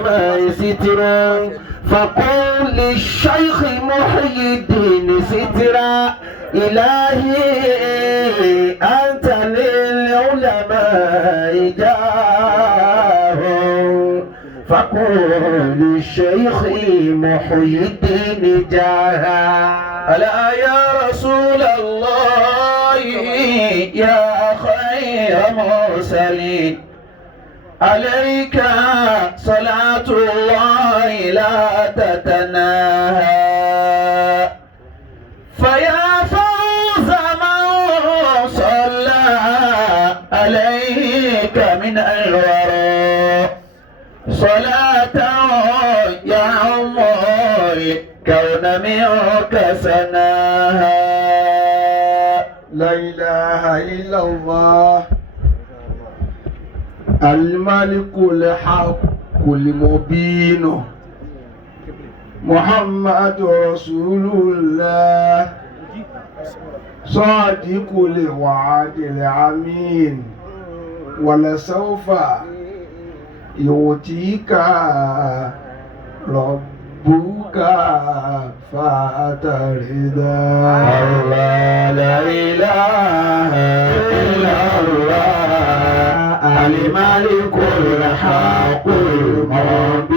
العلماء سترا فقل للشيخ محي الدين سترا إلهي أنت للعلماء جاه فقل للشيخ محي الدين جاه ألا يا رسول الله يا خير مرسلين عليك صلاة الله لا تتناهى فيا فوز من صلى عليك من الورى صلاة يا عمري كون منك سناها لا إله إلا الله الملك الحق المبين محمد رسول الله صادق الوعد الأمين ولسوف يؤتيك ربك فترضى الله لا إله إلا الله الملك الحق المبين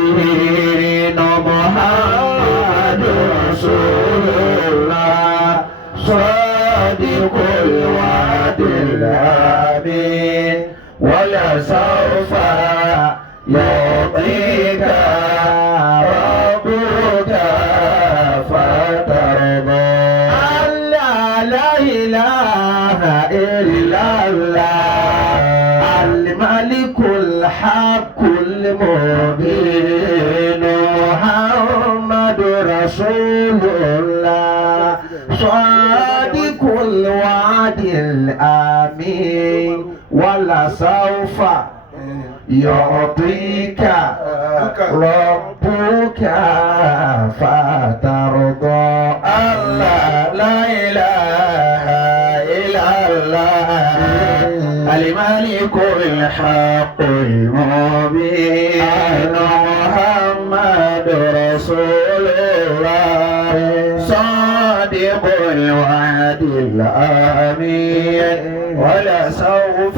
محمد رسول الله صادق الوعد الأمين ولسوف يعطيك ربك فترضى لا إله إلا الله الملك الحق المبين محمد رسول الله صادق الوعد الأمين ولسوف يعطيك ربك فترضى الله لا إله إلا الله الملك الحق المبين محمد رسول الله صادق الوعد الأمين ولسوف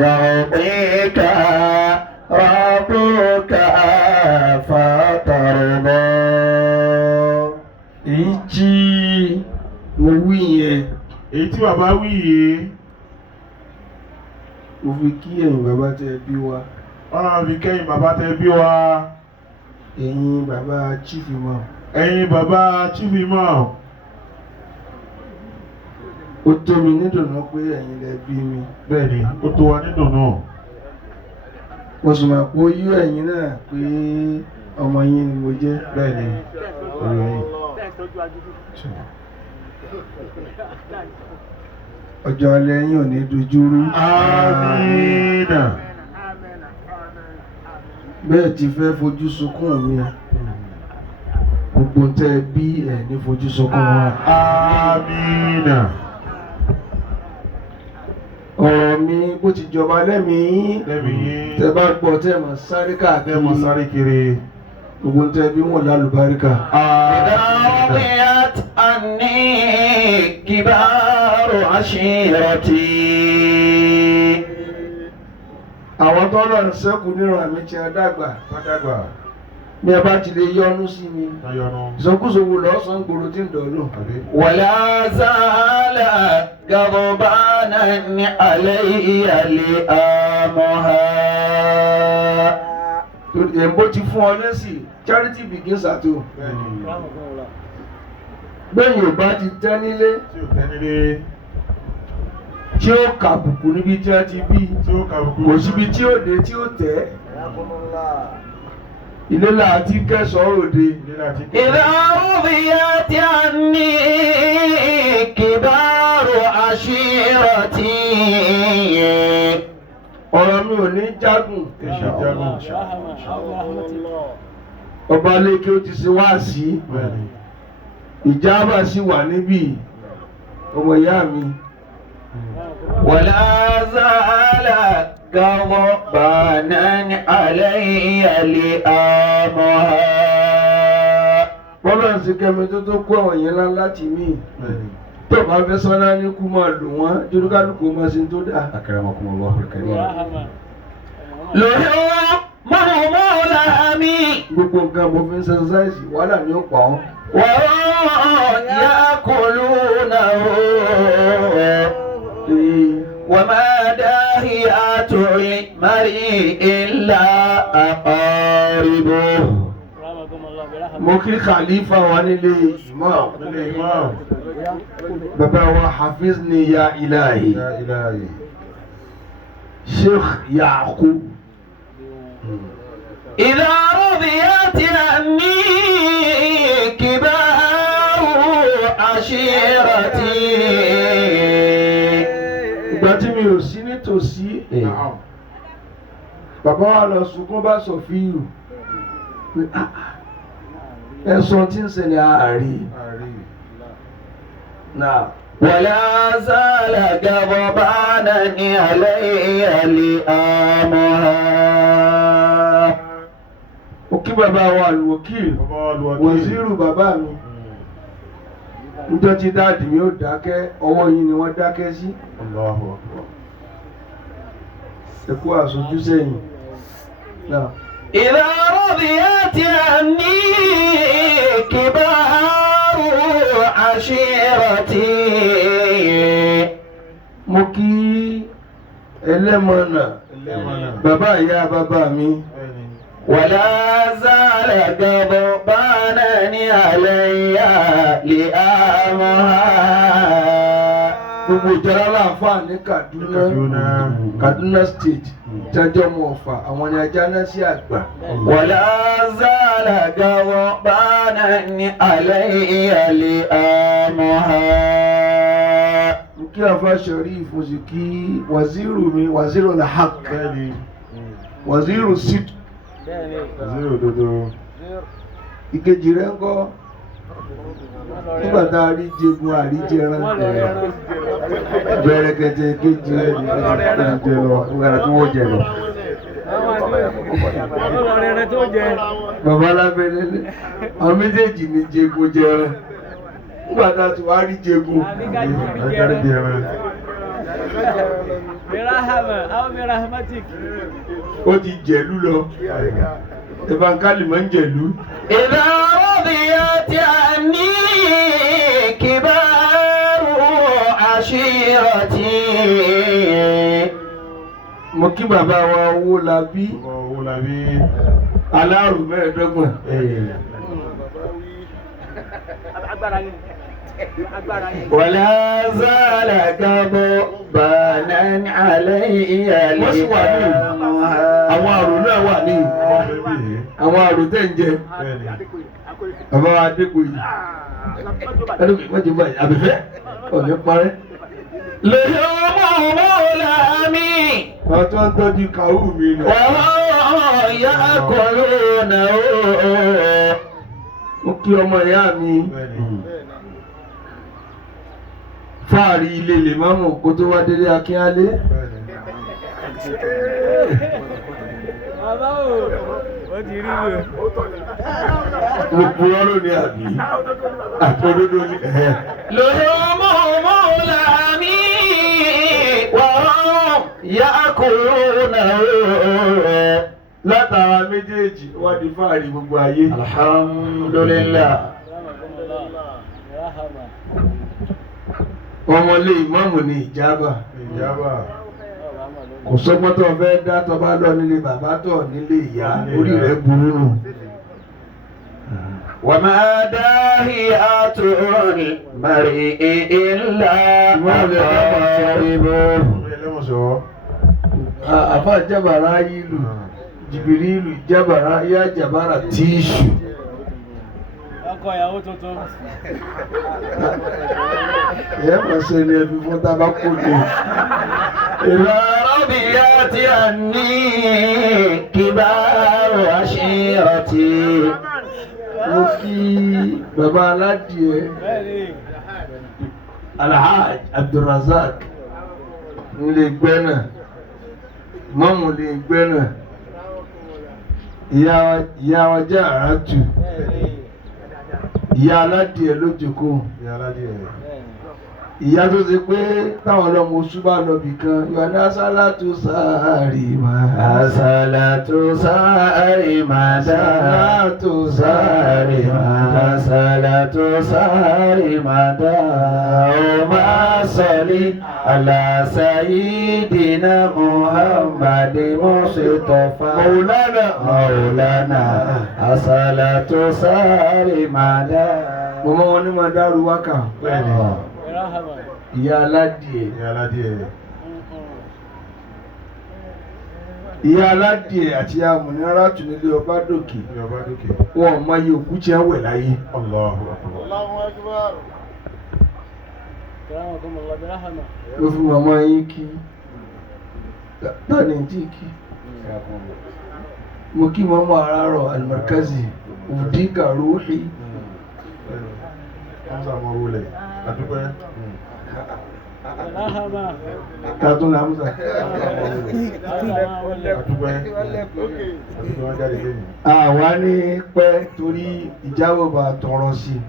يعطيك ربك فترضى. èyí tí mo wí yẹn èyí tí bàbá wí yìí mo fi kí ẹ̀yin bàbá tẹ́ bí wa ọ̀nà fi kẹ́yìn bàbá tẹ bí wa ẹ̀yin bàbá chief imam ẹ̀yin bàbá chief imam ó tó mi nídùnnú pé ẹ̀yin lẹ bí mi bẹ́ẹ̀ ni ó tó wa nídùnnú mo sì mọ̀ pé ó yí ẹ̀yin náà pé ọmọ yín ni mo jẹ́ bẹ́ẹ̀ ni ọjọ́ alẹ́ yín ò ní dojúrú àmín bẹ́ẹ̀ ti fẹ́ fojú sunkún mi gbogbo tẹ́ bí ẹ̀ ní fojú sunkún wa àmín ọ̀rọ̀ mi bó ti jọba lẹ́mìí lẹ́mìí tẹ́ bá gbọ́ tẹ́ mọ̀ sáré káàkiri mọ̀ sáré kiri gbogbo tẹ́ bí wọ́n lálùbáríkà إذا رضيت عني كبار عشيرتي àwọn tọ́lọ̀ ń sẹ́kù níran àmì tí a dàgbà pátágbà ní ẹ bá ti lè yọ́nú sí mi ayọ̀nù ìsọkúsọ wo lọ́sàn-án gbòòrò tí ń dọ̀ọ́lù ولا زال غضبانا علي لآمها èmbó ti fún ọ lẹ́sìn charity begins at home bẹ́ẹ̀ ni gbẹ̀yìn ò bá ti tẹ́ nílé tí ò tẹ́nilé tí ó kàbùkù níbi tí a ti bí tí ó kàbùkù kò síbi tí ó dé tí ó tẹ́ ilé láti kẹsàn-án òde إذا رضيت عني كبار عشيرتي ọ̀rọ̀ mi ò ní jágùn èṣù jágùn ọba lẹ́kẹ́ ó ti ṣe wá sí bẹ́ẹ̀ ni ìjábà sì wà níbí ọmọ ìyá mi ولا زال غضبانا علي لآمها. wọ́n bẹ̀rẹ̀ sí kẹ́mi tó kó àwọn yẹn ńlá láti mí tó bá fẹ́ sọ́nà ní kú máa lò wọ́n jólúkálùkù máa ṣe tó dáa. أكرمكم الله الكريم. lóyún mọ́nàmọ́lá mi. gbogbo nǹkan mo fi ń ṣẹṣáìsì wàhálà ni ó pa ọ́. wọ́n يأكلونه وما داهيات المرء إلا أقاربه. mo kí khalifa wa nílé imam Nílé imam. bàbá wa hafiz ni ya ilahi Ya ilahi. sheikh yaqub. إذا رضيت عني كبار عشيرتي. ìgbà tí mi ò sí nítòsí Naam. bàbá wa lọ sunkún bá Sọfíù pé ẹ̀sùn tí ń ṣẹlẹ̀ àárí Àrí. náà. ولا زال غضبانا علي لآمها. ó kí bàbá wa alwakil Bàbá Olúwakí. waziri bàbá mi níjọ́ tí dáàdì mi ó dákẹ́ ọwọ́ yín ni wọ́n dákẹ́ sí. Allahu Akbar. ẹ kú àṣojú sẹ́yìn náà. إذا رضيت عني كبار عشيرتي. mo kí ẹlẹ́mọ̀nà Ẹlẹ́mọ̀nà. bàbá ìyá bàbá mi Bẹ́ẹ̀ni. ولا زال غضبانا علي لآمها. gbogbo ìjọra láàfáà ní Kaduna state jẹjọ mọ ọfà àwọn ni ajá náà sí àgbà. ولا زال غضبانا علي لآمها. mo kí afa Sharif mo sì kí wàzírù mi wàzírù al-haq Bẹ́ẹ̀ni. wàzírù sit Zero dodo. ìkejì rẹ̀ ń kọ́ nígbà tá a rí jẹgun àríjẹran bẹ̀rẹ̀ kẹtẹ kejì rẹ̀ Jẹ lọ. nígbà tí wọ́n jẹ lọ. bàbá alábẹ́lẹ́ àwọn méjèèjì ní jẹgun jẹran nígbà tá a ti wá rí jẹgun Ajáde di ẹran. ó ti jẹ̀lú lọ evankali máa ń jẹ̀lú. إذا رضيت عني كبار عشيرتي. mo kí bàbá wa owó la bí Bàbá owó la bí. aláàrù mẹ́ẹ̀ẹ́dọ́gbọ̀n. ولا زال غضبانا علي لآمها. àwọn àrùn náà wà ní àwọn àrùn tẹ̀ ń jẹ Bẹ́ẹ̀ni. bàbá wa dẹ́kun yìí ẹni wọ́n ti báyìí àbẹ̀fẹ́ ọ̀nà parẹ́. لهم مولى مي wọ́n tó ń tọ́jú kàwú mi nù. وهم يأكلونه. mo kí ọmọ ìyá mi Bẹ́ẹ̀ni. fáàrí ilé lè má mọ̀ kó tó wá délé Akínálé. Bẹ́ẹ̀ni. Bàbá o, ó ti rí mi. mo purọ́ lónìí àbí àtọ́dọ́dọ́ ní ẹ̀hẹ́. لهم مولى مي وهم يأكلونه. látara méjèèjì wá di fáàrí gbogbo ayé. الحمد لله. ọmọlé ìmáàmù ní ìjábà Ìjábà. kò sọ́gbọ́n tó fẹ́ dá tó bá lọ nílé bàbá tó nílé ìyá orí rẹ̀ burú nù. وما داهيات المرء إلا أقاربه. Ẹlẹ́mọ̀ṣọ́. àfa jábàrá yìlù jìbìrìlù jábàrá yá jàbàrà tíṣù. Ọkọ ìyàwó tuntun. ẹ máa ṣe ni ẹbí fún tabako lè. إذا رضيت عني كبار عشيرتي. mo kí bàbá aládìẹ Bẹ́ẹ̀ni. Alhaj Abdulrazak nílé gbẹ́nà mọ́mù lè gbẹ́nà ìyá wa jẹ́ àràtù ìyá aládìẹ ló jókòó Ìyá aládìẹ. ìyá tó ṣe pé táwọn ọlọ́mọ oṣù bá lọ bì kan ìwà ní asálàtú sáárì máa As-salatu sarimada. asálàtú sáárì máa As-salatu sarimada. Allahumma salli ala sayyidina Muhammadin Mustafa. Maulana. As-salatu sarimada. mo mọ wọn ní máa dárú wákà Bẹ́ẹ̀ni. ìyá aládìẹ Ìyá aládìẹ. ìyá aládìẹ àti amúnirá tún nílé ọba dòkè Ní ọba dókè. wọn ò máa yẹ òkú tí wọn wẹ̀ láyé Allahu akbar. ló fi màmá yín kí tani tí kí mo kí màmá arárọ alimarikazi òdìkà rúhì Hamza mọ wọlé. Adúpẹ́. tàtún làmúsà Adúpẹ́. Adúpẹ́ wọn jáde lẹ́yìn. àwa ní pẹ́ torí ìjábọ̀bà tọrọ sí i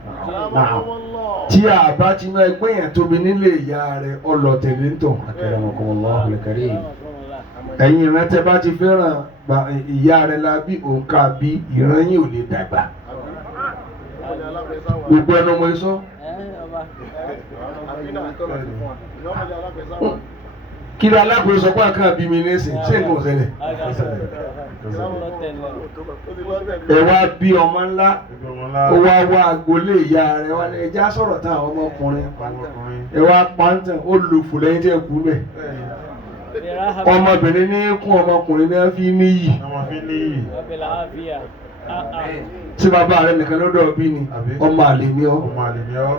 tí a bá ti máa gbé yẹn tóbi nílé ìyá rẹ̀ ọlọ́tẹ̀lé ń tàn Akramakumullahu al-karim. ẹ̀yin ìrántẹ́ bá ti fẹ́ràn ìyá rẹ̀ la bí òǹkà bí ìran yìí ò lè dàgbà gbogbo ẹnu ọmọ iṣọ́ kí ni alákòóso sọ pé àkàn bí mi ní sìn ṣé nǹkan ò ṣẹlẹ̀ ẹ wá bí ọmọ ńlá Ẹgbẹ́ wọn lá. ó wá wá agboolé ìyá rẹ̀ wá ní ẹja sọ̀rọ̀ tán àwọn ọmọkùnrin Ọmọkùnrin. ẹ wá pàǹtàn ó lò fò lẹ́yìn tí ẹ kú bẹ̀ Bẹ́ẹ̀ni. ọmọbìnrin ní kún ọmọkùnrin náà fi níyì Ọmọ fi níyì. tí bàbá rẹ̀ nìkan lọ́dọ̀ bí ni ọmọ àlè ni ọ́ Ọmọ àlè ni ọ́.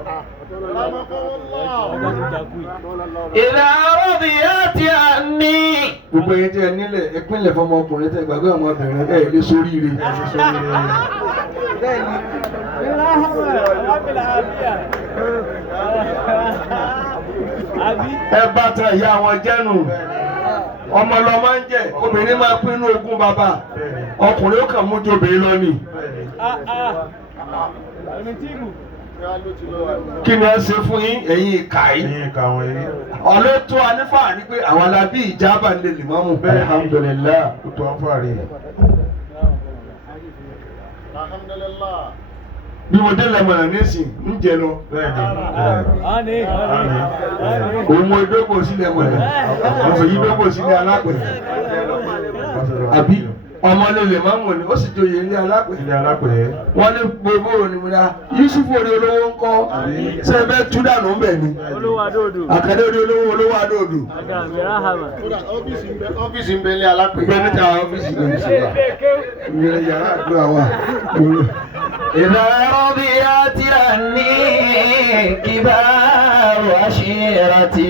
Idha radiyat anni. gbogbo ẹ̀yin tí ẹ nílẹ̀ ẹ pínlẹ̀ fọmọkùnrin tẹ gbàgbé ọmọbìnrin ẹ lè sóríire ẹ bá tẹ ìyá wọn jẹ́nu ọmọ lọmọ ń jẹ obìnrin máa pín inú ogún bàbá Bẹ́ẹ̀ni. ọkùnrin ó kàn mú ju obìnrin lọ ni Bẹ́ẹ̀ni. kí ni ẹ ṣe fún yín ẹ̀yin ìkà yìí Ẹ̀yin ìka wọn yìí. ọlọ́tọ́ anífà ni pé àwọn alábí ìjábà ń lè lè mọ́mù Bẹ́ẹ̀ni. alhamdulillah Ó tó àǹfààní. bí mo dé lẹ́mọ̀nà nísìn ń jẹ lọ Bẹ́ẹ̀ni. òun mo dógò sí lẹ́mọ̀nà ọ̀sẹ̀ yìí dógò sílé alápẹ̀ẹ́ àbí ọmọ lè mọ́mù ni ó sì joyè ilé alápẹ̀ẹ́ Ilé alápẹ̀ẹ́. wọ́n ní gbogbo òní mi dá Yusufu orí olówó ń kọ́ ṣé ẹ bẹ́ẹ̀ tú dànù ń bẹ̀ ni àkàdé orí olówó adóòdù ọ́fíìsì ń bẹ ní alápè. gbé níta ọ́fíìsì ló ń ṣe wà ìrìn yàrá àdúrà wà. Idha radiyat anni kibaru ashirati.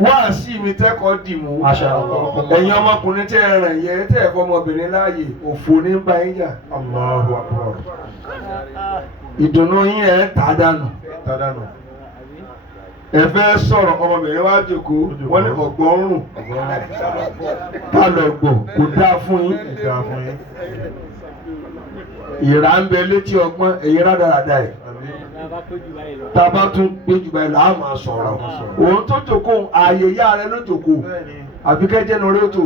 wá sí mi tẹ́kọ̀ọ́ dì mú Masha Allah. ẹ̀yin ọmọkùnrin tẹ́ ẹ ràn yẹ tẹ́ ẹ fọmọbìnrin láàyè òfò ní bá yín jà Allahu akbar. ìdùnnú yín ẹ̀ tà dànù Tádànù. ẹ fẹ́ sọ̀rọ̀ ọmọbìnrin wá jókòó wọ́n ní ọ̀gbọ́n rùn ká lọ gbọ̀ kò dáa fún yín Ìgbà fún yín. ìrà ń bẹ létí ọgbọ́n ẹ̀yin rádaràda ẹ̀ tá a bá tún gbé jù báyìí là á máa sọ̀rọ̀ òun tó jókòó ààyè ìyá rẹ ló jókòó Bẹ́ẹ̀ni. àbí kẹ́jẹ́ nu orí ètò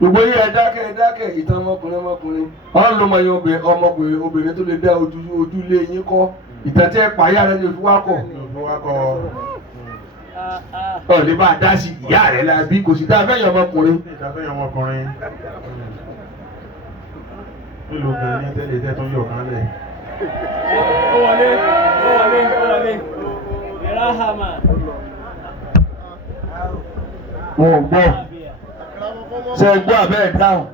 gbogbo yìí ẹ dákẹ́ ìtàn ọmọkùnrin ọ̀hún ló máa yan ọmọkùnrin obìnrin tó lè dá ojúlé yín kọ́ ìtàn tẹ́ pààyà rẹ ní òfin wá kọ̀ ọ̀ lè bá a dá sí ìyá rẹ la bí kò sì dá fẹ́yìn ọmọkùnrin. Ìdáfẹ́yìn ọmọkùnrin. Nílùú obìnrin tẹ́lẹ̀ tẹ́ tó yọ̀ kan lẹ̀. wọn ò gbọ́ ṣe gbọ́ abẹ́ dáhùn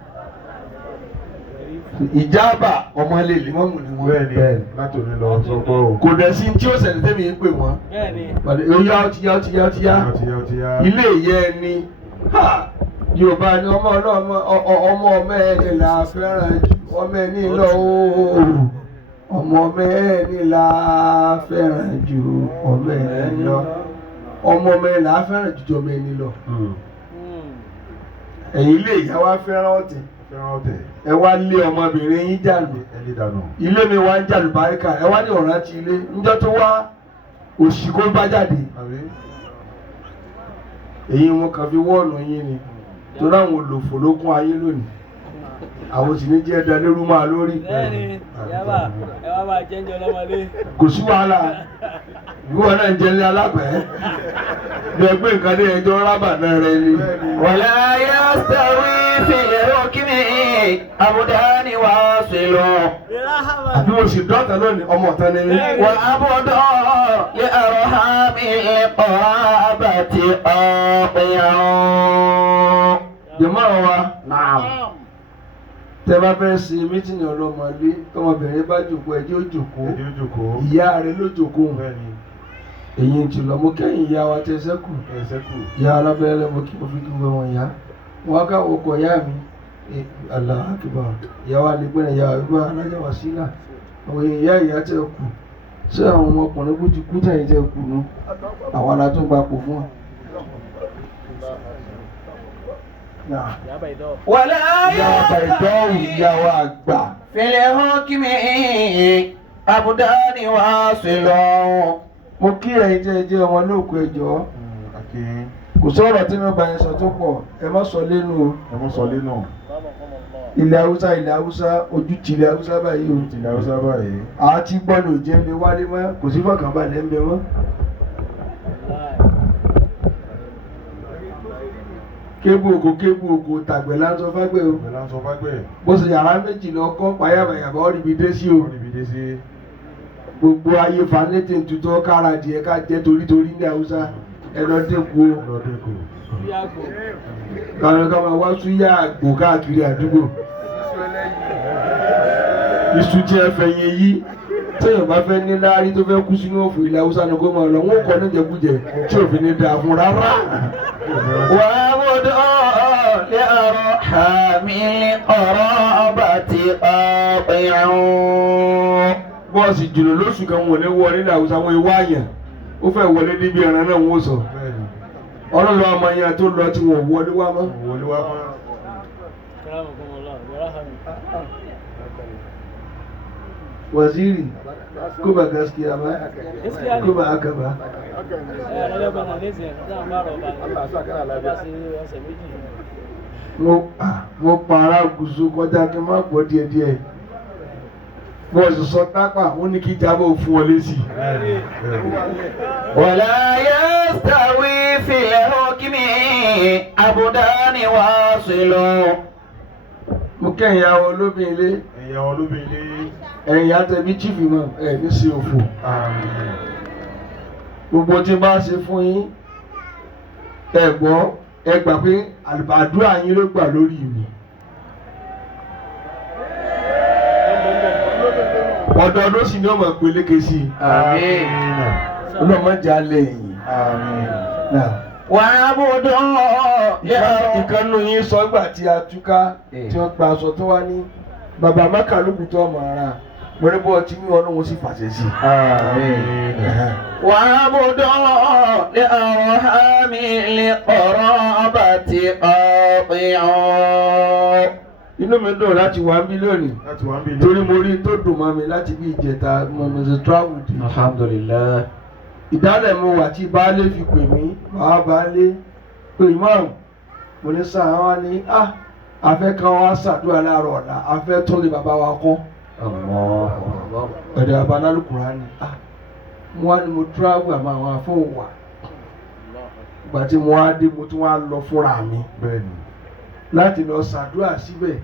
ìjábà ọmọ ilé ìlímọ̀mù ni wọ́n Bẹ́ẹ̀ni. Látòní lọ sọ́gbọ́ o. kò dẹ̀ sí tí ó ṣẹlẹ̀ tẹ́mi ń pè wọ́n ó yá ó ti yá Ti yá. ilé ìyẹ́ ẹni Yorùbá ni ọmọ ọmọ ẹni là á fẹ́ràn jù ọmọ ẹni lọ ooo ọmọ mẹ́rin la fẹ́ràn ju ọmọ ẹni lọ ọmọ mẹ́rin la fẹ́ràn ju ọmọ ẹni lọ ẹ̀yin ilé ìyá wa fẹ́ràn ọ̀tẹ̀ ẹ wá lé ọmọbìnrin yín dànù ilé mi wá ń jàlù báríkà ẹ wá ní ọ̀ràn ti ilé níjọ́ tó wá òṣì kó bá jáde èyí wọn kàn fi wọ́ọ̀nù yín ni tó láwọn olùfò ló kún ayé lónìí àwọn sì ní jẹ́ ẹ̀dá lérú máa lórí. bẹ́ẹ̀ni yàrá ẹ wá máa jẹ́ ǹjẹ́ ọlọ́mọdé. kò sí wàhálà ìwọ náà ń jẹ ní alápẹ̀ bí ẹgbẹ́ nǹkan ní ẹjọ́ rábà náà rẹ ni. wala yastawi fil hukmi abudani wasilu. àbí mo sì dọ́ta lónìí ọmọ ọ̀tá ni mí. wa abudu li arhami qarabati aqiyan. jẹ̀mọ́ wa Naam. tẹ bá fẹ́ ṣe mítìnì ọlọ́mọdé tọmọbìnrin bá jòkó ẹjọ́ jòkó ìyá rẹ ló jòkó èyí ń ti lọ mo kẹ́yìn ìyá wa tẹ sẹ́kù ìyá alábẹ́rẹ́ mo kí mo fi kí n bẹ wọn ìyá wọn ká ọkọ̀ ìyá mi Allahu Akbar ìyá wa lè gbẹ́rẹ̀ ìyá wa alájà wá sílà àwọn ìyá tẹ kù ṣé àwọn ọmọkùnrin kú ti kú tẹ̀yìn tẹ kù nù àwọn alátúngbà kò fún wa. wala ìdánwò ìyàwó àgbà. fil hukmi abudani wasilu. mo kí ẹ̀yin tẹ́ ẹ jẹ́ ọmọ lóòkù ẹjọ́ kò sọ̀rọ̀ tí mo bá yẹn sọ tó pọ̀ ẹ má sọ lẹ́nu o. ilẹ̀ haúsá ojú ti ilẹ̀ haúsá báyìí o. àti gbọ́dọ̀ òjẹ́ lè wálé mọ́ kò sí fọkànbalẹ̀ ń bẹ mọ́. kébù ògo tàgbẹ̀ láńsọ fágbẹ̀ o. bó ṣe yàrá méjì lọ kọ́ payàbàyàbà ó ríbi dé sí o. gbogbo ayé fanẹ́tì tutọ́ kára díẹ̀ ká jẹ́ torítorí ní haúsá ẹ lọ dẹ́ku o. kàwọn ká máa wá súyà àgbò káàkiri àdúgbò. iṣu tí ẹ fẹ̀yìn yí téèyàn bá fẹ́ ní láárí tó fẹ́ kú sínú òfò ilẹ̀ haúsá ni kó máa lọ wọn kọ́ níjẹkújẹ tí òfin ní dáa fún rárá. wa abudu li arhami qarabati aqiyan. bọ́ọ̀sì jùlọ lóṣù kan wọlé wọ nílẹ̀ haúsá wọn ìwá àyàn ó fẹ́ wọlé níbi ẹran náà wọ́n sọ ọlọ́lọ́ ọmọ yẹn tó lọ tí wọ́n wọlé wá mọ́. waziri ko ba gaskiya ba ko ba haka ba. mo para gùsù kọjá kí n má gbọ́ díẹ̀díẹ̀ bọ́ọ̀sì sọ tápà wọ́n ní kí jábọ̀ fún ọ lésì. wala yastawi fil hukmi abudani wasilu. mo kẹ́yìn àwọn olóbìnrin ẹ̀yìn àtẹ̀bí chief imam ẹ̀ ní sí òfò. gbogbo tí bá ṣe fún yín ẹ gbọ́ ẹ gbà pé àdúrà yín ló gbà lórí mi. ọdọọdún sì ni ọmọ ìpele sí i. àmín. ọlọ́mọdé alẹ́ yìí. wa abudu ìkànnì yín sọ gbà tí a túká tí wọ́n gba aṣọ tó wá ní bàbá mákàlùkù tó ọmọ ara pẹ̀lú tí ní ọlọ́run sì fàṣẹ sí. wa abudu li arhami qarabati aqiyan. inú mi dùn láti wá ń bí lónìí torí mo rí tó dùn mọ́ mi láti bí ìjẹta mo ṣe travel dé. alhamdulillah. ìdálẹ̀ mo wà tí baálé fi pè mí bàbá baálé pé imam mo ní sáà wá ní afẹ́ kan wá ṣàdúrà láàárọ̀ ọ̀la afẹ́ tún lè bàbá wa kọ́. ọ̀dẹ̀ bàbá lálùkùrá ni mo wá ní mo travel àmọ́ àwọn afọ́n wà ìgbà tí mo wá dé mo tún wá lọ fúnra mi láti lọ ṣàdúrà síbẹ̀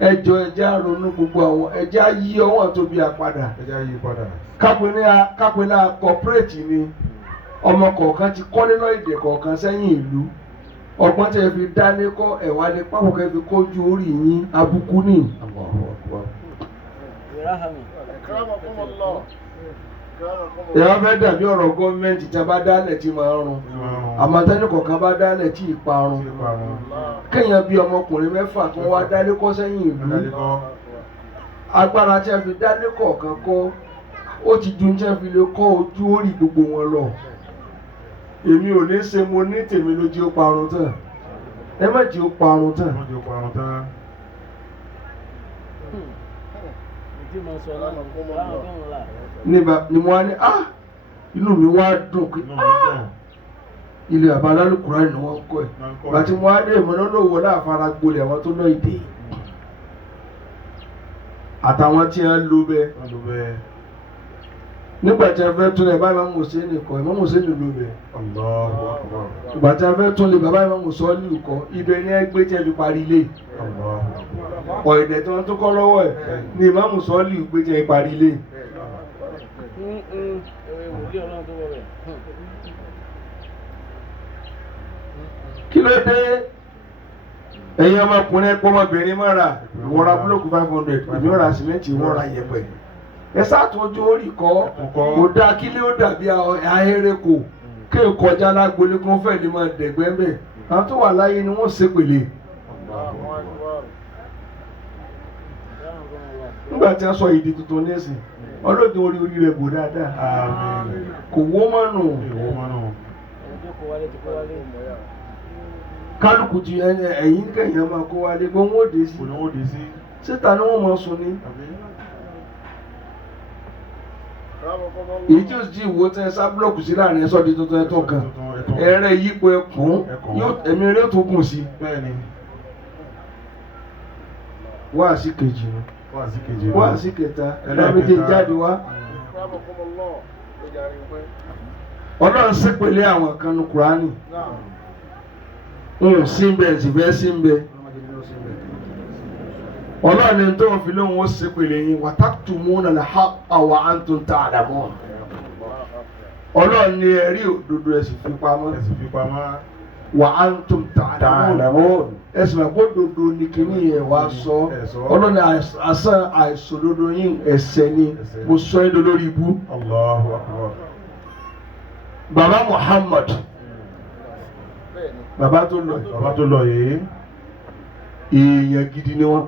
ẹjọ́ ẹjẹ́ àrònú gbogbo àwọn ẹjẹ́ ayé ọwọ́ tó bí apádà kápẹ́lá corporate ni ọmọ kọ̀ọ̀kan ti kọ́lé lọ́ọ̀dẹ̀ kọ̀ọ̀kan sẹ́yìn ìlú ọgbọ́n tẹ́ fi dání kọ́ ẹ̀wà ní pápọ̀ kẹ́ fi kójú orí yín abúkú ní. ìyá fẹ́ dàbí ọ̀rọ̀ gọ́ọ̀mẹ́ntì tí a bá dálẹ̀ tí máa rún àmọ́ tẹ́lẹ̀ kọ̀ọ̀kan bá dálẹ̀ tí ì parun kéèyàn bí ọmọkùnrin mẹ́fà tó wá dálé kọ́ sẹ́yìn ìlú agbára tí a fi dá ní kọ̀ọ̀kan kọ́ ó ti ju tí a fi lè kọ́ ojú orí gbogbo wọn lọ. Èmi ò ní ṣe mo ní tèmi lójú ó parun tán. Ẹ má jẹ́ ó parun tán. Wọ́n jẹ́ parun tán. Ni mo wá ní inú mi wá dùn pé ilé bàbá alálùkùránì ni wọ́n kọ́ ẹ̀. Bàtí mo wá dé ìmọ̀nà lówó láàfara gbolẹ̀ àwọn tó lọ ìdè àtàwọn tí wọ́n lò bẹ́ẹ̀. Nígbà tí a fẹ́ tún lè bá Imam Hussein kọ́ Imam Hussein lò bẹ́ẹ̀. Ìgbà tí a fẹ́ tún lè bàbá Imam Hussein kọ́ ibẹ̀ ní ẹgbẹ́ tí a fi parí ilé. Ọ̀ẹ̀dẹ̀ tí wọ́n tún kọ́ lọ́wọ́ ẹ̀ ni Imam Hussein gbé tí a fi parí ilé. Kí ló dé ẹ̀yin ọmọkùnrin ẹ̀pọ̀ ọmọbìnrin mọ́ra ìwọ́n ra búlọ́ọ̀kù 500 èmi ó ra sìmẹ́ǹtì ìwọ́n ra yẹ̀pẹ̀. Ẹ ṣàtúnjú orí kọ́ kò dáa kí ló dàbí ahéré kò kí n kọjá lágbolé kí wọ́n fẹ́ lè máa dẹ̀gbẹ́ mbẹ́ àwọn tó wà láyé ni wọ́n ṣépèlé. Nígbà tí a sọ ìdí tuntun nísìn ọlọ́dún orí rẹ̀ bò dáadáa kò wó mọ́nù. Kálukú ti ẹ̀yìn kẹ̀yìn máa kó wálé bó wọ́n ó dé sí síta ni wọ́n máa sùn ní. Èyí tí ó sì wò tẹ́ sá búlọ́ọ̀kù sí láàrin ẹ̀sọ́ di tuntun ẹ̀tọ́ kan ẹ̀rẹ́ yípo ẹkùn ẹ̀mí rẹ̀ tó gùn sí. Wáàsí kejì ni wáàsí kẹta ẹ̀dá méjì jáde wá. Ọlọ́run ṣépèlé àwọn kan ní Kùránì síbẹ̀ sì fẹ́ síbẹ̀. Ọlọ́run ní tó ń fi lóhun ó ṣépèlé yín wataktumuna al-haqqa wa antum ta'lamun. Ọlọ́run ní ẹ̀rí òdodo ẹ̀sìn fi pamọ́ wa antum ta'lamun. Ẹ̀sìn àpò òdodo ní kíní ẹ̀ wá sọ. Ọlọ́run ní àìṣòdodo yín ẹ̀ṣẹ̀ ni mo sọ yín lórí ibú. Allahu Akbar. Bàbá Muhammad bàbá tó lọ yìí èèyàn gidi ni wọ́n.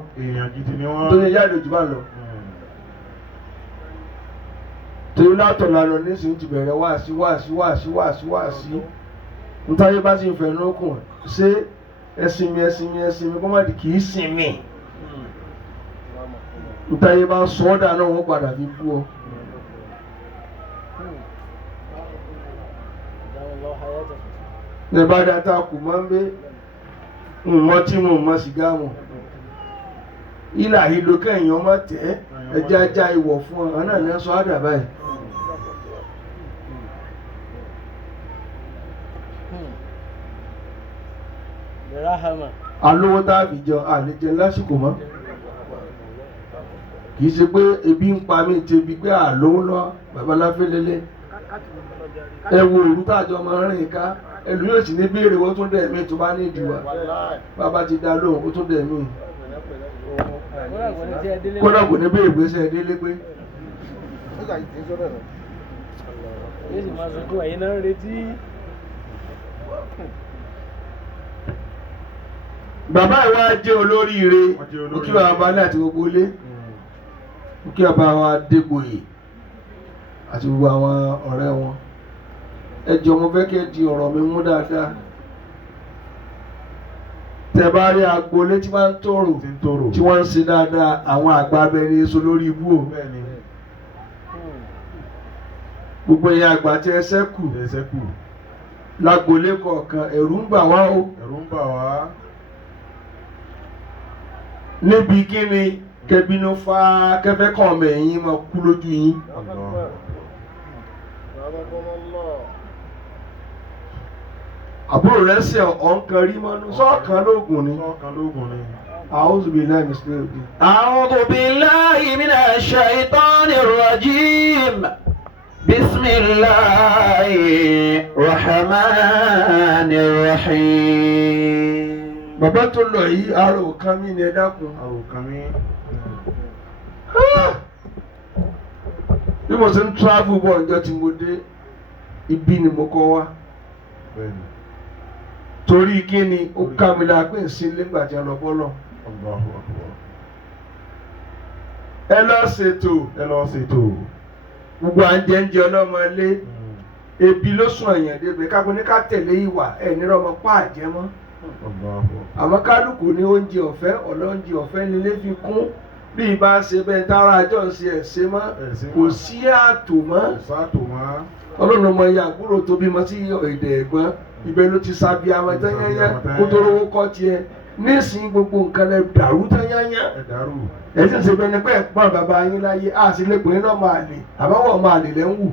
tó ní yáàdì òjò bá lọ. torí látọ̀lá lọ nísìnyí ti bẹ̀rẹ̀ wáàsí ntáyé bá sì ń fẹ̀ lókun ṣé ẹ̀sìn mi kọ́ má di kì í sìn mí. Ntáyé bá sọ ọ́ dà náà wọ́n padà fi kú ọ. Nìbàdàn tá a kù máa ń gbé mọ́ tí mo mọ́ sìgá mọ̀. Ilà ìlò kẹ́yìn ọmọ tẹ́ ẹja ajá ìwọ̀ fún ọ náà ní ẹ sọ àdà báyìí. Alówó tá a fi jọ àlejò lásìkò mọ́. Kì í ṣe pé ebi ń pa mí ti ebi pé àlówó lọ babaláfẹ́ lélẹ̀. Ẹ wo òru tájọ máa ń rìn ká ẹlú yóò sì ní béèrè wọ́n tún dẹ̀ mí tó bá ní ìdíwà bàbá ti dá lóhùn ó tún dẹ̀ mí. Kódà kò ní béèrè gbèsè délé pé. Bàbá ìwà jẹ́ olóríire ó kí bàbá balẹ̀ àti gbogbo ilé ó kí bàbá wa Adégbòyè àti gbogbo àwọn ọ̀rẹ́ wọn. Ẹ jọ̀ọ́ mo fẹ́ kẹ́ di ọ̀rọ̀ mi mú dáadáa. Tẹ́ bá rí agboolé tí wọ́n ń tòrò tí wọ́n ń ṣe dáadáa àwọn àgbà abẹ́ni èso lórí ibú o. Gbogbo ẹ̀yin àgbà tí ẹ ṣẹ́kù lágboolé kọ̀ọ̀kan ẹ̀rù ń bà wá o. Níbi kíni kẹbínú fa kẹfẹ́ kàn mẹ́ ẹ̀yin máa kú lójú yín. Àbúrò rẹ̀ ṣe ọ̀nkan rí mọ́nú sọ́ọ̀kan lóògùn ni. A'udhu billahi minash shaitanir rajim. A'udhu billahi minash shaitanir rajim. Bismillahir rahmanir rahim. Bàbá tó lọ yìí àrò kan mí ni ẹ dákun. Bí mo ṣe ń travel bọ̀ ọjọ́ tí mo dé ibi ni mo kọ́ wá. Torí kí ni ó ká mi la pé ìsinlé gbàjẹ́ lọ bọ́lọ̀. ẹ lọ ṣètò gbogbo à ń jẹ ọlọ́mọ ilé ebi ló sún èèyàn débi kápẹ́ ní ká tẹ̀lé ìwà ẹ̀ ní ọmọ pa àjẹ́ mọ́ àmọ́ kálukú ní oúnjẹ ọ̀fẹ́ ọlọ́njẹ ọ̀fẹ́ nílé fi kún bí ibà ṣe bẹ́ẹ̀ tára àjọ ń ṣe ẹ̀ṣẹ̀ mọ́ kò sí ààtò mọ́ ọlọ́run ọmọ ìyá àbúrò tó bímọ sí èdè ẹ̀gbọ́n ibẹ̀ ló ti sábì àwọn tẹ́yẹ́yẹ́ kó tó rówó kọ́ tiẹ̀ nísìnyí gbogbo nǹkan lẹ dàrú tẹ́yẹ́yẹ́ ẹ̀sìn ṣe bẹ́ẹ̀ ni pé ẹ̀pọ́n bàbá yín láyé á sì lè pè é náà máa lè àbáwọ̀ máa lè lẹ́ ń wù.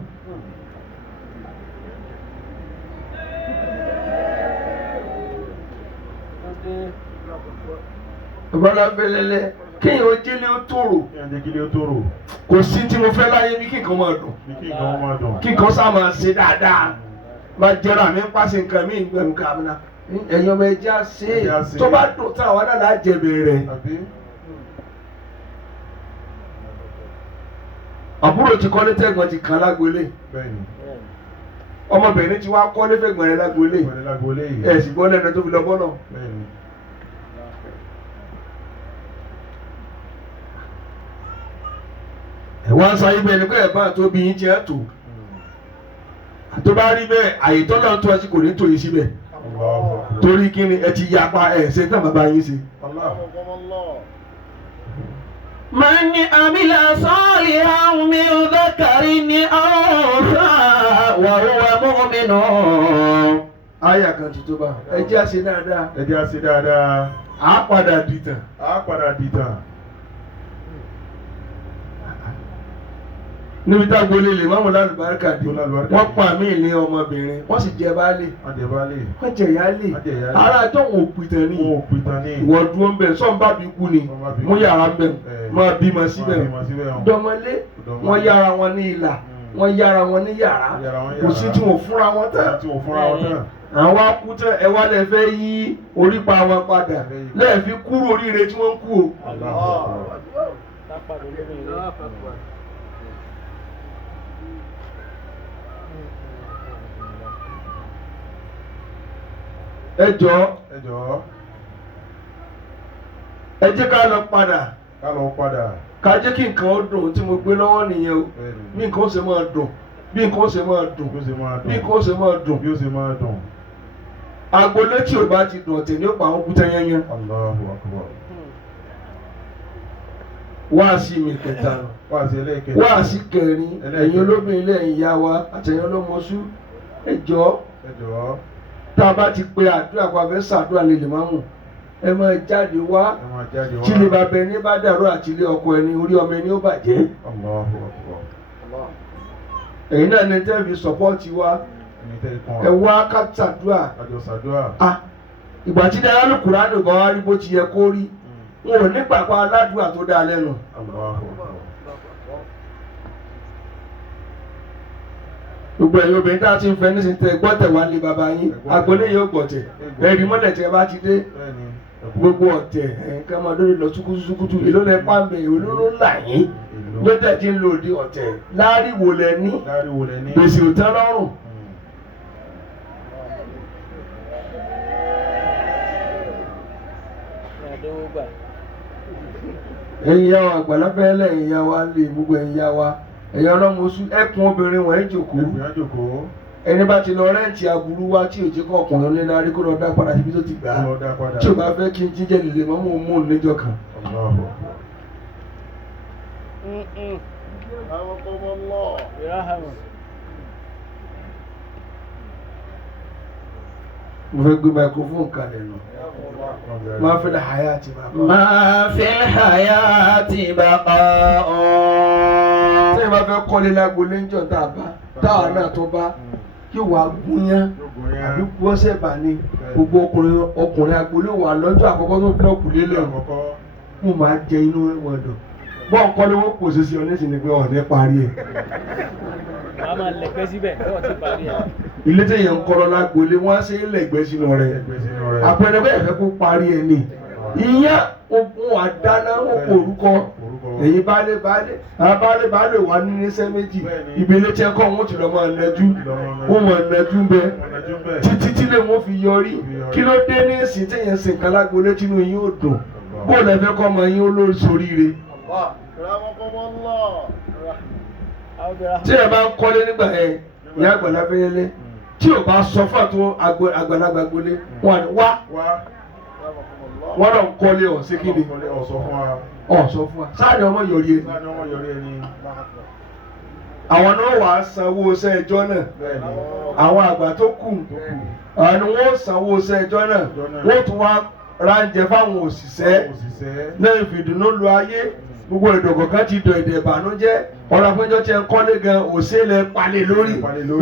Bọ́lá fẹ́lẹ́lẹ́ kéèyàn ó jẹ́lé ó tòrò kò sí tí mo fẹ́ láyé ní kí nǹkan máa dùn kí nǹkan sá máa ṣe dáadáa máa jẹrọ àmì ń pàṣẹ nǹkan mí ìgbẹ̀rún kàmínà ẹ̀yin ọmọ ẹja ṣe é tó bá dùn tí àwọn náà jẹ̀bẹ̀ rẹ̀. Àbúrò ti kọ́lé tẹ́gbọ̀n ti kàn lágbolé ọmọbìnrin ti wá kọ́lé fẹ́gbọ̀n rẹ̀ lágbolé ẹ̀ sì gbọ́ lẹ́nu tó fi lọ bọ́nà. Wọ́n sọ ibẹ̀ ni pé ẹ̀bá tó bí yín jẹ́ tó tó bá rí bẹ́ẹ̀ àyè tọ́lọ́ tó ẹtí kò ní tòyí síbẹ̀ torí kí ni ẹ ti yapa ẹ̀ ṣe tán bàbá yín ṣe. من عمل صالحا من ذكر أو أنثى وهو مؤمن. Àyà kan tuntun bá ẹ jẹ́ àṣẹ dáadáa. Á padà dìtàn. Níbi tá a gbolé lè máàmù lálùbáríkà dé wọ́n pa mí ní ọmọbìnrin wọ́n sì jẹ baálé wọ́n jẹ ìyálé ara àjọ wọn ò pìtàn ní ìwọ dúró ń bẹ̀ sọ́n bá bí kú ni mú yàrá ń bẹ̀ máa bímọ síbẹ̀ dọ́mọlé wọ́n yára wọn ní ìlà wọ́n yára wọn ní yàrá kò sí tí wọ́n fúnra wọn tán àwọn akútẹ ẹ wá lẹ fẹ́ yí orípa wọn padà lẹ́ẹ̀fi kúrò oríire tí wọ́n ń kú o. Ẹ jọ̀ọ́ ẹ jẹ́ ká lọ padà ká jẹ́ kí nǹkan ó dùn tí mo gbé lọ́wọ́ nìyẹn o bí nǹkan ó ṣe máa dùn bí nǹkan ó ṣe máa dùn bí nǹkan ó ṣe máa dùn agbolé tí ò bá ti dùn ọ̀tẹ̀ ní ó pa àwọn kúta yẹnyẹn. Wáàsí mi kẹta wáàsí kẹrin ẹ̀yin olóbìnrin lẹ́yìn ìyá wa àtẹ̀yìn ọlọ́mọṣú ẹ jọ̀ọ́ tá a bá ti pe àdúrà pa fẹ́ ṣàdúrà lè máa mú ẹ máa jáde wá tí lè bá bẹ ní bá dàrú àti ilé ọkọ ẹni orí ọmọ ẹni ó bàjẹ́. Ẹ̀yin náà ní tẹ́ fi sọ́pọ́ọ̀tì wa ẹ wá ká ṣàdúrà. Ìgbà tí dáná ló Kùránì kan wá rí bó ti yẹ kó rí wọn ò ní pàpà aládùúgbà tó dáa lẹ́nu. Gbogbo ẹ̀yin obìnrin tá a ti ń fẹ́ nísìnyí tẹ gbọ́tẹ̀ wá lé bàbá yín agbolé yóò gbọ̀tẹ̀ ẹ̀rí mọ́lẹ̀ tẹ bá ti dé gbogbo ọ̀tẹ̀ ẹ̀ǹkan máa lórí lọ ṣúkúṣúkútù èló lẹ pàmì èló ló là yín ló tẹ̀ tí ń lò di ọ̀tẹ̀ láríwò lẹ ní gbèsè ò tẹ́ lọ́rùn. Ẹ̀yin ìyá wa àgbàlá fẹ́ lẹ́yìn ìyá wa lè gbogbo ẹ̀yin ìyá wa ẹ̀yin ọlọ́mọṣú ẹkùn obìnrin wọ̀nyí jòkó ẹni bá ti lọ rẹ́ǹtì aburú wá tí òjì kan ọkùnrin lé lárí kó lọ dá padà síbi tó ti gbà á tí ò bá fẹ́ kí n jíjẹ́ lè mọ́ mọ́ mú un níjọ́ kan. mo fẹ́ gbé microphone kalẹ̀ nù. ما في الحياة بقاء ما في الحياة بقاء. Tí ẹ bá fẹ́ kọ́lé lágbolé ń jọ táwa náà tó bá yóò wá gúnyán àbí gbọ́sẹ̀ bá ní gbogbo ọkùnrin agbolé wà lọ́jọ́ àkọ́kọ́ tó búlọ́ọ̀kù lélẹ̀ mo máa jẹ inú wọn dùn. Bọ́ọ̀ kọ́lé wọ́n kò sí sí ọ nísìnyí pé ọ̀nẹ́ parí ẹ̀. a máa lẹ̀gbẹ́ síbẹ̀ lọ́wọ́ ti parí ẹ̀. Ilé tí èèyàn ń kọ́ lọ lágbolé wọ́n á ṣe é lẹ̀gbẹ́ sínú rẹ̀. Àpẹẹrẹ bẹ́ẹ̀ fẹ́ kó parí ẹ̀ ni. Ìyá ogun àdáná ó kó orúkọ èyí baálé wà ní iṣẹ́ méjì ìbílẹ̀ tí ẹ kọ́ wọn ti lọ máa nẹjú wọn máa nẹjú bẹ títí tí lè wọn fi yọrí kí ló dé ní ìsìn tí èèyàn sìn kan lágbolé tínú yín ó dùn bó lẹ fẹ́ kọ́ ọmọ yín ó lórí soríire tí ẹ bá ń kọ́lé nígbà yẹn ìyá àgbàlá fẹ́lẹ́lẹ́ tí ò bá sọ fún àtúntò àgbàlagbà gbolé wọn wá wọn náà ń kọ́lé ọ̀ sí kí ni ọ̀ sọ fún wa sáàni ọmọ yọrí ẹni àwọn náà wàá sanwó iṣẹ́ ẹjọ́ náà àwọn àgbà tó kù àwọn ni wọ́n sanwó iṣẹ́ ẹjọ́ náà wọ́n tún wá ránjẹ fáwọn òṣìṣẹ́ náà ìfìdùnnú lu ayé gbogbo ìdògò kan ti dọ̀ èdè ìbànújẹ́ ọ̀rọ̀ àpéjọ tí ẹ ń kọ́lé gan òṣèlè palẹ̀ lórí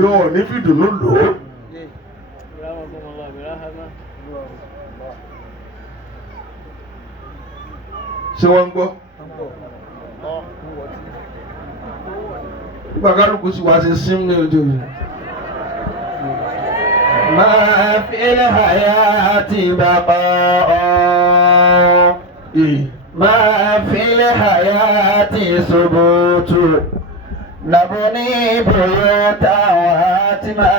yóò ní fìdùnnú lò ó. ṣé wọ́n ń gbọ́? nígbà kálukú sì wá sí sim ní ojú mi. ما في الحياة بقاء ما في الحياة ثبوت نبني بيوتا وهاتما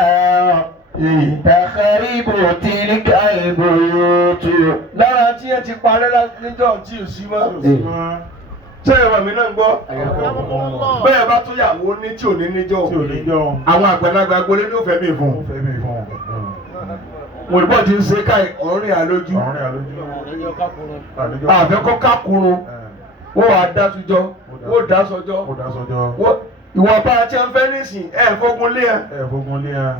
تخرب تلك البيوت. lára tí ẹ ti parẹ́ níjọ́ tí ò sí mọ́. ṣé ìwà mi náà ń gbọ́? bẹ́ẹ̀ bá tún yàwó ní tí ò ní níjọ́ àwọn àgbàlagbà gbolé ní òfẹ́ mi fún. mo bọ́ ti ń ṣe ká ọ̀rìn àlójú àfẹ́kọ́ kákùrún wọ́n wàá dásọjọ́ wọ́n dásọjọ́ ìwọ̀n bá a ti ń fẹ́ nísìn ẹ̀ fógun lé ẹ̀.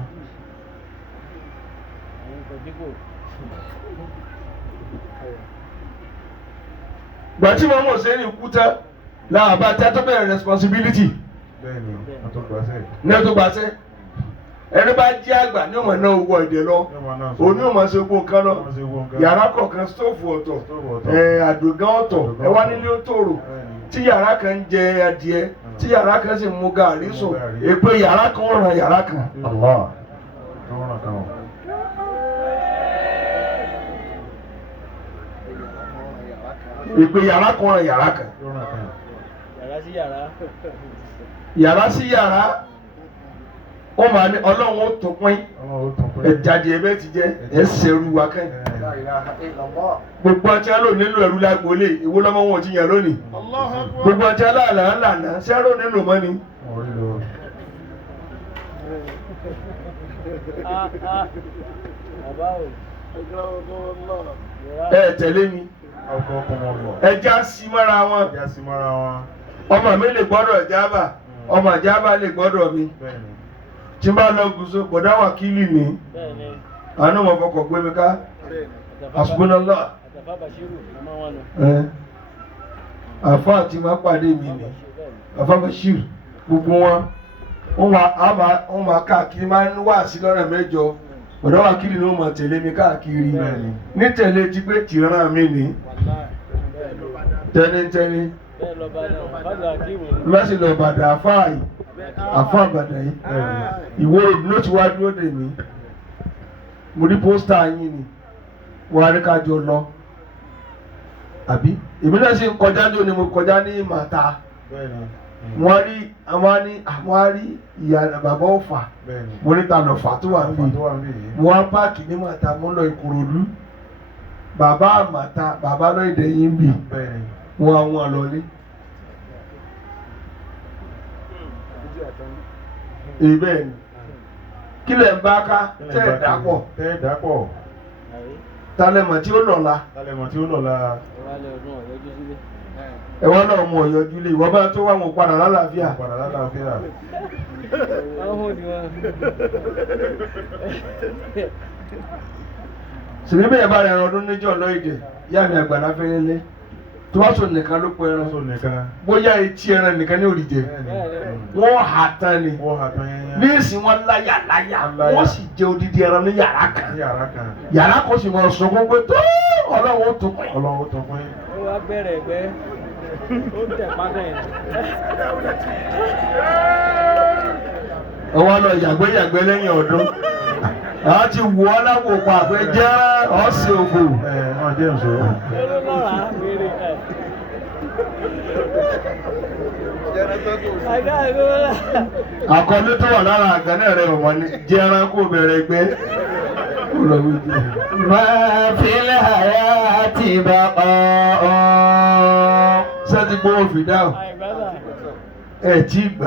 gbà tí wọ́n mọ̀ sí ní kúta láàbá tí a tó bẹ̀rẹ̀ responsibility ní ẹ̀ tó gbàṣẹ́ ẹni bá jẹ́ àgbà ní ọmọ náà owó ẹ̀dẹ̀ lọ òní ọmọ ṣe gbó nǹkan lọ yàrá kọ̀ọ̀kan stóòfù ọ̀tọ̀ àdògán ọ̀tọ̀ ẹ wá nílé ó tòrò tí yàrá kan ń jẹ adìẹ tí yàrá kan sì mú gàrí sùn èpè yàrá kan ó ràn yàrá kan. èpè yàrá kan ràn yàrá kan. yàrá sí yàrá ó máa ní ọlọ́run ó tún pín ẹ̀jáde ẹ̀bẹ́ ti jẹ́ ẹ̀ṣẹ̀rù wa kẹ́yìn. gbogbo ọtí alò nílò ẹ̀rú lágbólé ìwó lọ́mọ wọn ti yàn lónìí. gbogbo ọtí aláàlá ńlànà ṣẹ́rò nílò mọ́ ni. ẹ tẹ̀lé mi ẹja sí mọ́ra wọn ọmọ mi lè gbọ́dọ̀ jábà ọmọ jábà lè gbọ́dọ̀ mi. tí n bá lọ gùsọ bọ̀dá wákìlì ní àánú wọn fọkọ̀ gbé mi ká àsùnmọ́nàlá àfa àti máa pàdé mi ní àfa Bashir gbogbo wọn máa káàkiri máa ń wá sí lọ́nà mẹ́jọ bọ̀dá wákìlì ní wọ́n máa tẹ̀lé mi káàkiri ní tẹ̀lé tí pé tìrán mi ní tẹ́nítẹ́ní lọ́sì lọ bàdà àfáàyè àfáà bàdà yìí ìwé ló ti wá dúró dè mí mo rí pósítà yín ni wọ́n á rí kájọ lọ àbí èmi náà sì ń kọjá ní òní mo kọjá ní màtá wọ́n rí ìyá bàbá Ọ̀fà mo ní ta lọ̀fà tó wà níbí mo wá páàkì ní màtá mo lọ Ìkòròdú bàbá àmàtà bàbá náà ìdẹ́yìn bì wọ́n àwọn àlọ́lé. Bẹ́ẹ̀ ni kí lẹ̀ ń bá ká tẹ́ ẹ̀ dápọ̀ talẹ̀mọ̀ tí ó lọ́la ẹ̀wọ́n náà mọ̀ ọ̀yọ́jú lé ìwọ́n bá tó wà wọ́n padà lálàáfíà. sìnrí bẹ́ẹ̀ bá rẹ̀ ẹran ọdún níjọ́ lọ́ọ̀dẹ̀ yá mi àgbàlá fẹ́rẹ́ lé tó wá sọ nìkan ló pẹ́ ẹran bóyá etí ẹran nìkan ní òrìjẹ wọ́n hà tán ni ní ìsìn wọn láyà wọ́n sì jẹ odidi ẹran ní yàrá kan sì mọ̀ sọ́kún pé tó ọlọ́run ó tún pín. ó wá bẹ̀rẹ̀ ẹgbẹ́ ó tẹ̀ pátá yẹn. ọwọ́ lọ yàgbẹ́ lẹ́yìn ọdún a ti wù ọ́ láwò pa pé jẹ́ ọ̀sẹ̀ òfò. àkọlé tó wà lára àgànnà rẹ̀ ọ̀mọ́ ni jẹ́ ẹranko bẹ̀rẹ̀ gbẹ́. máa fi láyà ti bá ọ̀ ọ́. sẹ́ẹ̀tì gbówó fìdáhùn. ẹ̀ tí gbà.